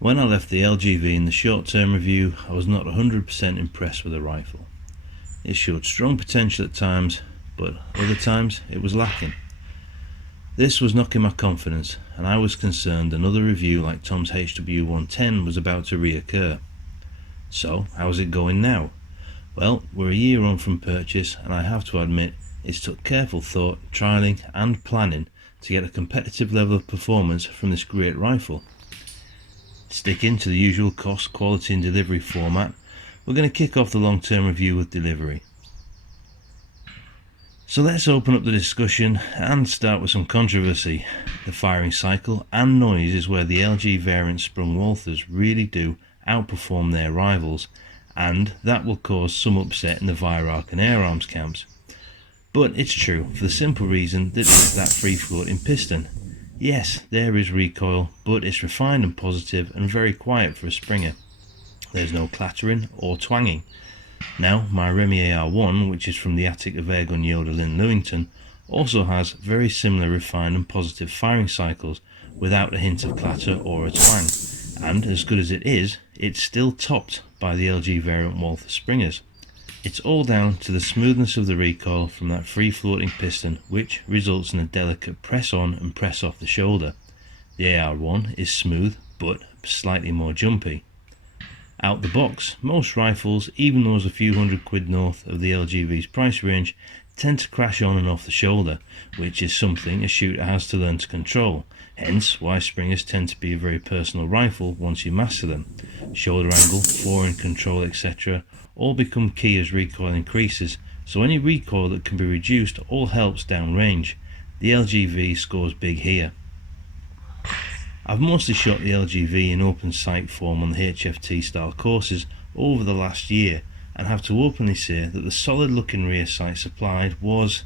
When I left the LGV in the short-term review, I was not 100% impressed with the rifle. It showed strong potential at times, but other times it was lacking. This was knocking my confidence, and I was concerned another review like Tom's HW110 was about to reoccur. So, how's it going now? Well, we're a year on from purchase, and I have to admit it's took careful thought, trialling and planning to get a competitive level of performance from this great rifle. Sticking to the usual cost, quality and delivery format, we're going to kick off the long-term review with delivery. So let's open up the discussion and start with some controversy. The firing cycle and noise is where the LG variant sprung Walthers really do outperform their rivals, and that will cause some upset in the Virarc and Air Arms camps. But it's true, for the simple reason that it's that free floating piston. Yes, there is recoil, but it's refined and positive and very quiet for a Springer. There's no clattering or twanging. Now, my Remy AR1, which is from the attic of Airgun Yoda in Lewington, also has very similar refined and positive firing cycles without a hint of clatter or a twang, and as good as it is, it's still topped by the LG variant Walther Springers. It's all down to the smoothness of the recoil from that free floating piston, which results in a delicate press on and press off the shoulder. The AR1 is smooth but slightly more jumpy. Out the box, most rifles, even those a few £100 north of the LGV's price range, tend to crash on and off the shoulder, which is something a shooter has to learn to control, hence why Springers tend to be a very personal rifle once you master them. Shoulder angle, forend control, etc. all become key as recoil increases, so any recoil that can be reduced all helps downrange. The LGV scores big here. I've mostly shot the LGV in open sight form on the HFT style courses over the last year, and have to openly say that the solid looking rear sight supplied was,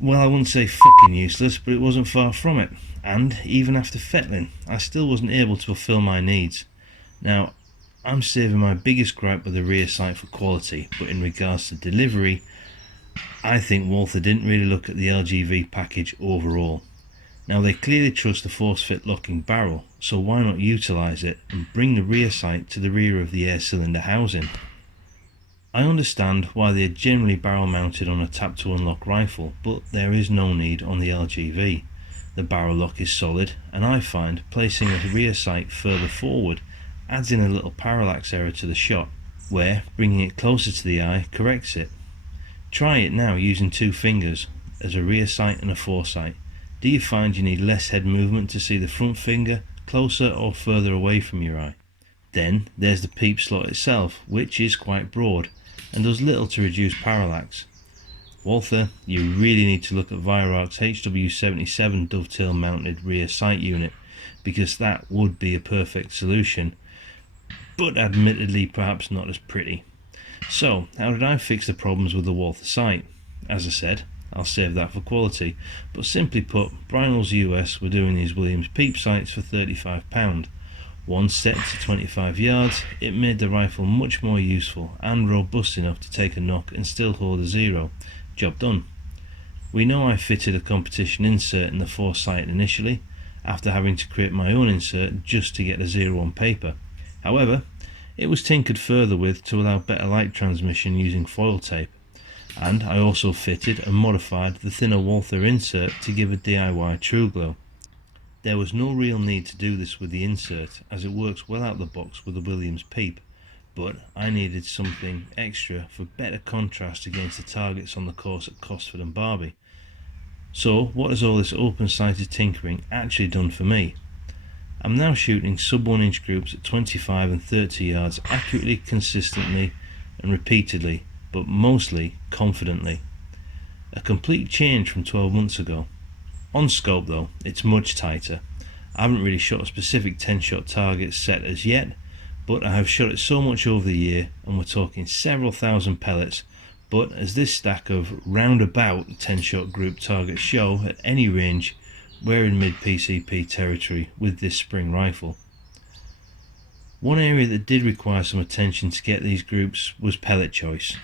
well, I wouldn't say fucking useless, but it wasn't far from it, and even after fettling, I still wasn't able to fulfill my needs. Now, I'm saving my biggest gripe with the rear sight for quality, but in regards to delivery, I think Walther didn't really look at the LGV package overall. Now, they clearly trust the force-fit locking barrel, so why not utilise it and bring the rear sight to the rear of the air cylinder housing? I understand why they are generally barrel mounted on a tap to unlock rifle, but there is no need on the LGV. The barrel lock is solid, and I find placing a rear sight further forward adds in a little parallax error to the shot, where bringing it closer to the eye corrects it. Try it now using two fingers as a rear sight and a foresight. Do you find you need less head movement to see the front finger closer or further away from your eye? Then there's the peep slot itself, which is quite broad and does little to reduce parallax. Walther, you really need to look at Virarc's HW77 dovetail mounted rear sight unit, because that would be a perfect solution, but admittedly perhaps not as pretty. So, how did I fix the problems with the Walther sight? As I said, I'll save that for quality, but simply put, Brynol's US were doing these Williams peep sights for £35. One set to 25 yards, it made the rifle much more useful and robust enough to take a knock and still hold a zero. Job done. We know I fitted a competition insert in the foresight initially, after having to create my own insert just to get a zero on paper. However, it was tinkered further with to allow better light transmission using foil tape, and I also fitted and modified the thinner Walther insert to give a DIY true glow. There was no real need to do this with the insert, as it works well out the box with the Williams peep, but I needed something extra for better contrast against the targets on the course at Cosford and Barbie. So what has all this open-sighted tinkering actually done for me? I'm now shooting sub 1 inch groups at 25 and 30 yards accurately, consistently and repeatedly, but mostly confidently. A complete change from 12 months ago. On scope though, it's much tighter. I haven't really shot a specific 10 shot target set as yet, but I have shot it so much over the year, and we're talking several thousand pellets, but as this stack of roundabout 10 shot group targets show, at any range we're in mid PCP territory with this spring rifle. One area that did require some attention to get these groups was pellet choice.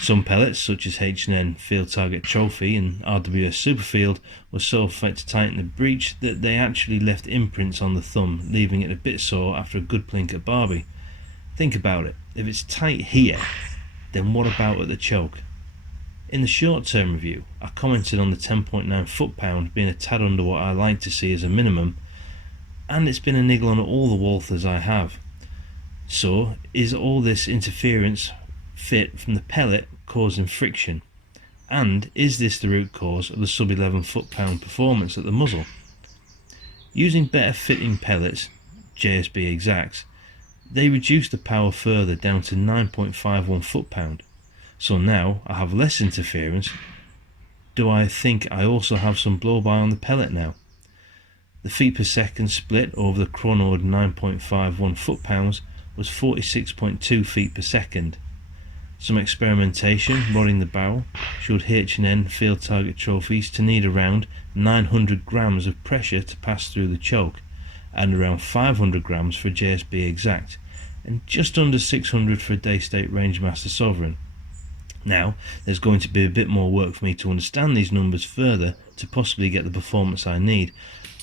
Some pellets, such as H&N Field Target Trophy and RWS Superfield, were so effective to tighten the breech that they actually left imprints on the thumb, leaving it a bit sore after a good plink at Barbie. Think about it, if it's tight here, then what about at the choke? In the short-term review, I commented on the 10.9 foot-pound being a tad under what I like to see as a minimum, and it's been a niggle on all the Walthers I have. So, is all this interference fit from the pellet causing friction? And is this the root cause of the sub 11 foot-pound performance at the muzzle? Using better fitting pellets, JSB exacts, they reduce the power further down to 9.51 foot-pound. So now I have less interference. Do I think I also have some blow-by on the pellet now? The feet per second split over the chronoed 9.51 foot-pounds was 46.2 feet per second. Some experimentation rodding the barrel showed H&N Field Target Trophies to need around 900 grams of pressure to pass through the choke, and around 500 grams for JSB exact, and just under 600 for a Daystate Rangemaster Sovereign. Now, there's going to be a bit more work for me to understand these numbers further to possibly get the performance I need,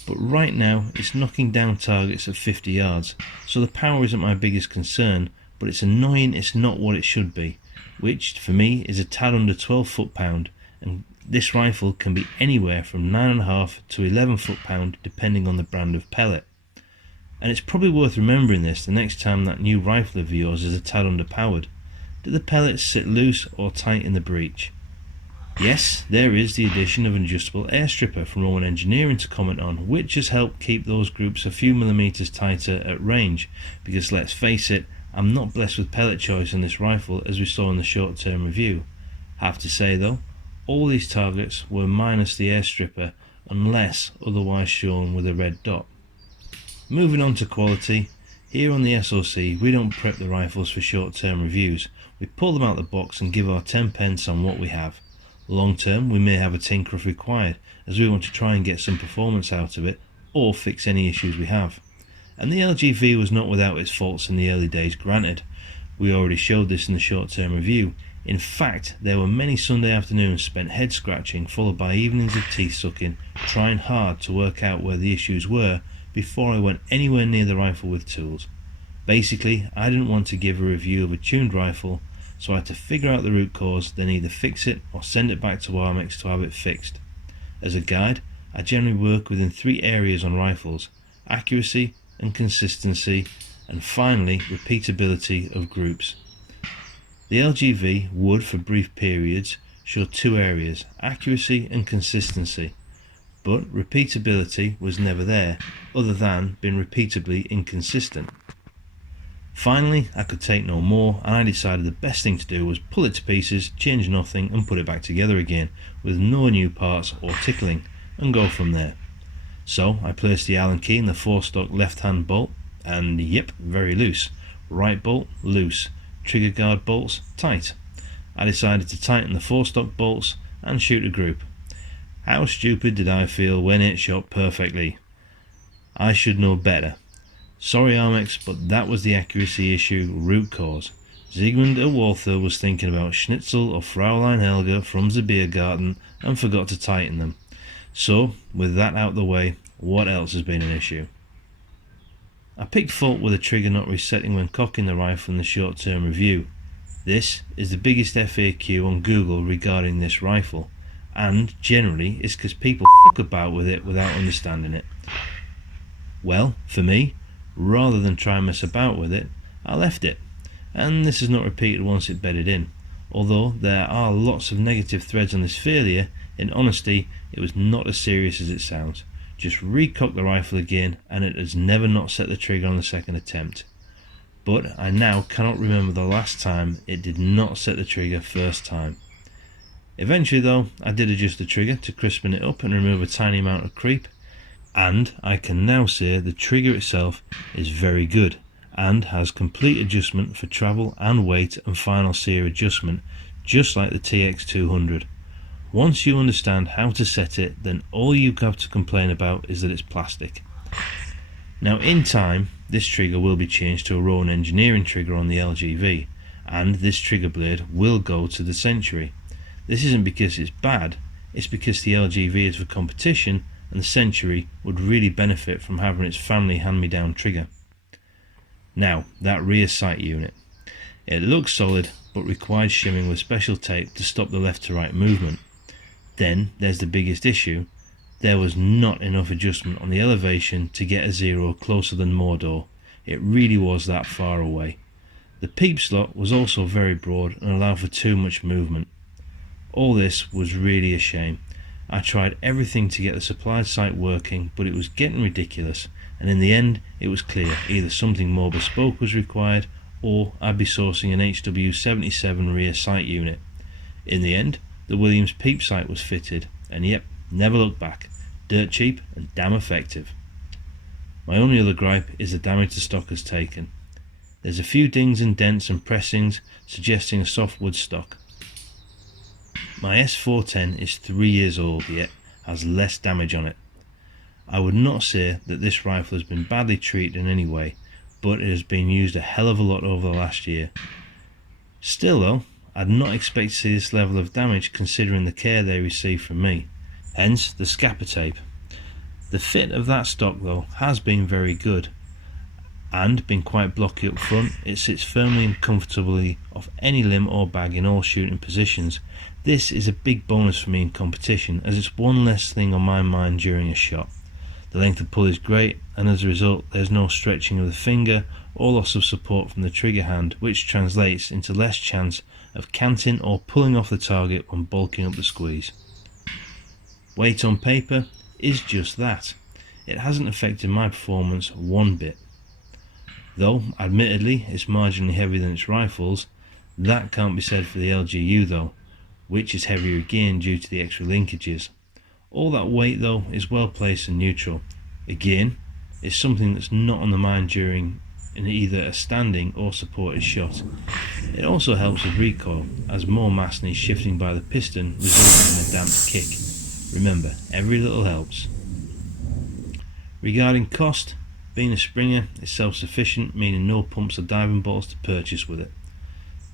but right now it's knocking down targets at 50 yards, so the power isn't my biggest concern, but it's annoying it's not what it should be, which for me is a tad under 12 foot-pound, and this rifle can be anywhere from 9.5 to 11 foot-pound depending on the brand of pellet. And it's probably worth remembering this the next time that new rifle of yours is a tad underpowered. Do the pellets sit loose or tight in the breech? Yes, there is the addition of an adjustable air stripper from Rowan Engineering to comment on, which has helped keep those groups a few millimeters tighter at range, because let's face it, I'm not blessed with pellet choice on this rifle as we saw in the short-term review. Have to say though, all these targets were minus the air stripper unless otherwise shown with a red dot. Moving on to quality, here on the SOC we don't prep the rifles for short-term reviews, we pull them out the box and give our 10 pence on what we have. Long term we may have a tinker if required, as we want to try and get some performance out of it or fix any issues we have. And the LGV was not without its faults in the early days, granted. We already showed this in the short-term review. In fact, there were many Sunday afternoons spent head scratching followed by evenings of teeth sucking, trying hard to work out where the issues were before I went anywhere near the rifle with tools. Basically, I didn't want to give a review of a tuned rifle, so I had to figure out the root cause, then either fix it or send it back to Armex to have it fixed. As a guide, I generally work within 3 areas on rifles: accuracy and consistency, and finally repeatability of groups. The LGV would, for brief periods, show 2 areas, accuracy and consistency, but repeatability was never there, other than being repeatably inconsistent. Finally, I could take no more, and I decided the best thing to do was pull it to pieces, change nothing and put it back together again, with no new parts or tickling, and go from there. So I placed the Allen key in the 4-stock left hand bolt, and yep, very loose. Right bolt, loose. Trigger guard bolts, tight. I decided to tighten the 4-stock bolts and shoot a group. How stupid did I feel when it shot perfectly? I should know better. Sorry Armex, but that was the accuracy issue root cause. Siegmund at Walther was thinking about Schnitzel or Fraulein Helga from the Biergarten and forgot to tighten them. So, with that out the way, what else has been an issue? I picked fault with the trigger not resetting when cocking the rifle in the short-term review. This is the biggest FAQ on Google regarding this rifle, and generally it's because people fuck about with it without understanding it. Well, for me, rather than try and mess about with it, I left it, and this is not repeated once it bedded in. Although there are lots of negative threads on this failure, in honesty it was not as serious as it sounds. Just recock the rifle again and it has never not set the trigger on the second attempt. But I now cannot remember the last time it did not set the trigger first time. Eventually though, I did adjust the trigger to crispen it up and remove a tiny amount of creep, and I can now say the trigger itself is very good and has complete adjustment for travel and weight and final sear adjustment, just like the TX200. Once you understand how to set it, then all you have to complain about is that it's plastic. Now in time, this trigger will be changed to a Rowan Engineering trigger on the LGV, and this trigger blade will go to the Century. This isn't because it's bad, it's because the LGV is for competition and the Century would really benefit from having its family hand-me-down trigger. Now, that rear sight unit. It looks solid but requires shimming with special tape to stop the left to right movement. Then there's the biggest issue. There was not enough adjustment on the elevation to get a zero closer than Mordor. It really was that far away. The peep slot was also very broad and allowed for too much movement. All this was really a shame. I tried everything to get the supplied sight working, but it was getting ridiculous, and in the end it was clear either something more bespoke was required or I'd be sourcing an HW77 rear sight unit. In the end, the Williams peep sight was fitted, and yep, never looked back. Dirt cheap and damn effective. My only other gripe is the damage the stock has taken. There's a few dings and dents and pressings suggesting a soft wood stock. My S410 is 3 years old yet has less damage on it. I would not say that this rifle has been badly treated in any way, but it has been used a hell of a lot over the last year. Still though, I'd not expect to see this level of damage considering the care they receive from me. Hence the scapper tape. The fit of that stock though has been very good, and being quite blocky up front, it sits firmly and comfortably off any limb or bag in all shooting positions. This is a big bonus for me in competition, as it's one less thing on my mind during a shot. The length of pull is great, and as a result there's no stretching of the finger or loss of support from the trigger hand, which translates into less chance of canting or pulling off the target when bulking up the squeeze. Weight on paper is just that. It hasn't affected my performance one bit. Though, admittedly, it's marginally heavier than its rifles. That can't be said for the LGU though, which is heavier again due to the extra linkages. All that weight though is well placed and neutral. Again, it's something that's not on the mind during either a standing or supported shot. It also helps with recoil, as more mass needs shifting by the piston, resulting in a damped kick. Remember, every little helps. Regarding cost, being a Springer is self-sufficient, meaning no pumps or diving bolts to purchase with it.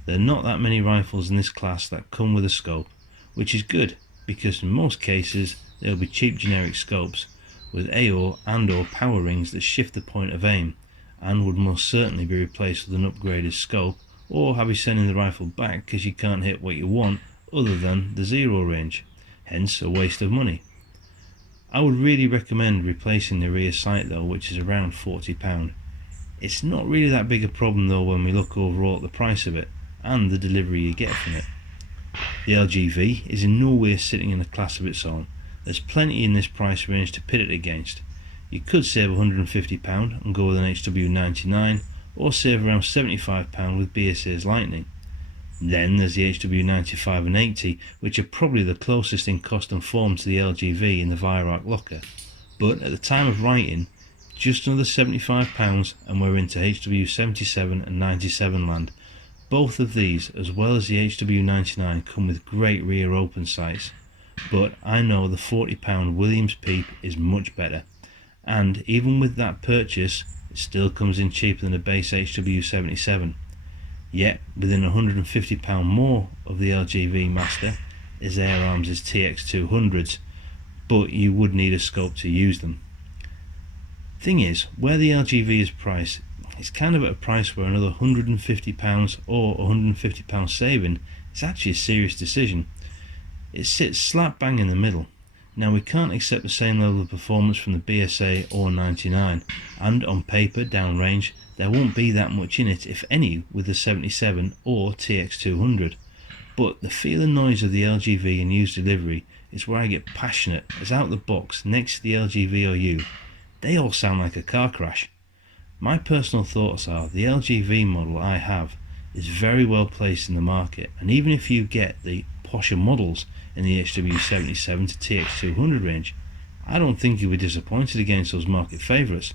There are not that many rifles in this class that come with a scope, which is good because in most cases there will be cheap generic scopes with AO and or power rings that shift the point of aim, and would most certainly be replaced with an upgraded scope, or have you sending the rifle back because you can't hit what you want other than the zero range, hence a waste of money. I would really recommend replacing the rear sight though, which is around £40. It's not really that big a problem though when we look overall at the price of it and the delivery you get from it. The LGV is in no way sitting in a class of its own. There's plenty in this price range to pit it against. You could save £150 and go with an HW99, or save around £75 with BSA's Lightning. Then there's the HW95 and 80, which are probably the closest in cost and form to the LGV in the Viroc locker, but at the time of writing, just another £75 and we're into HW77 and 97 land. Both of these, as well as the HW99, come with great rear open sights, but I know the £40 Williams Peep is much better, and even with that purchase, it still comes in cheaper than a base HW77. Yet, within £150 more of the LGV Master is Air Arms' TX200s, but you would need a scope to use them. Thing is, where the LGV is priced, it's kind of at a price where another £150 or £150 saving is actually a serious decision. It sits slap bang in the middle. Now we can't accept the same level of performance from the BSA or 99, and on paper downrange there won't be that much in it, if any, with the 77 or TX200, but the feel and noise of the LGV and used delivery is where I get passionate, as out the box next to the LGV or U, they all sound like a car crash. My personal thoughts are the LGV model I have is very well placed in the market, and even if you get the posher models in the HW77 to TX200 range, I don't think you'll be disappointed against those market favourites.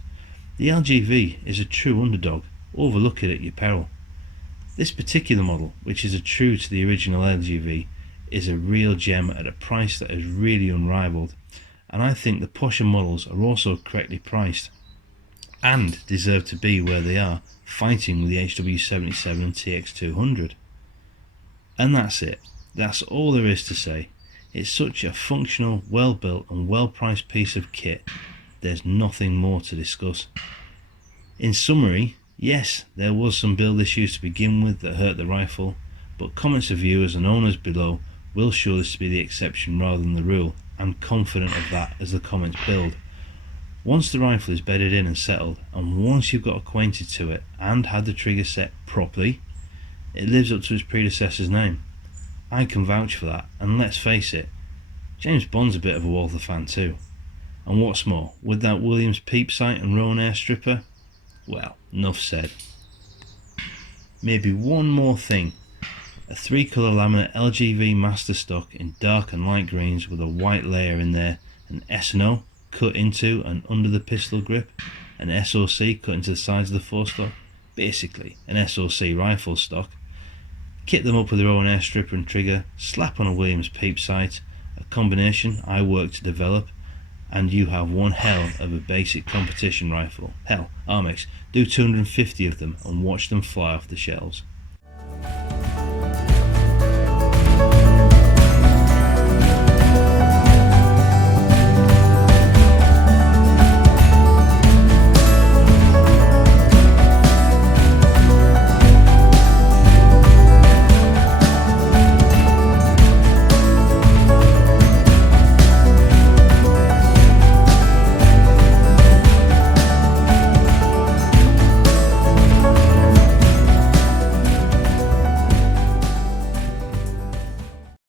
The LGV is a true underdog, overlook it at your peril. This particular model, which is a true to the original LGV, is a real gem at a price that is really unrivaled, and I think the posher models are also correctly priced. and deserve to be where they are, fighting with the HW77 and TX200. And that's it. That's all there is to say. It's such a functional, well built and well priced piece of kit, there's nothing more to discuss. In summary, yes, there was some build issues to begin with that hurt the rifle, but comments of viewers and owners below will show this to be the exception rather than the rule. I'm confident of that as the comments build. Once the rifle is bedded in and settled, and once you've got acquainted to it and had the trigger set properly, it lives up to its predecessor's name. I can vouch for that, and let's face it, James Bond's a bit of a Walther fan too. And what's more, with that Williams peep sight and Rowan air stripper, well, enough said. Maybe one more thing. A 3-colour laminate LGV Master stock in dark and light greens with a white layer in there, an S&O cut into and under the pistol grip, an SOC cut into the sides of the forestock, basically an SOC rifle stock. Kit them up with their own air stripper and trigger, slap on a Williams peep sight, a combination I worked to develop, and you have one hell of a basic competition rifle. Hell, Armex, do 250 of them and watch them fly off the shelves.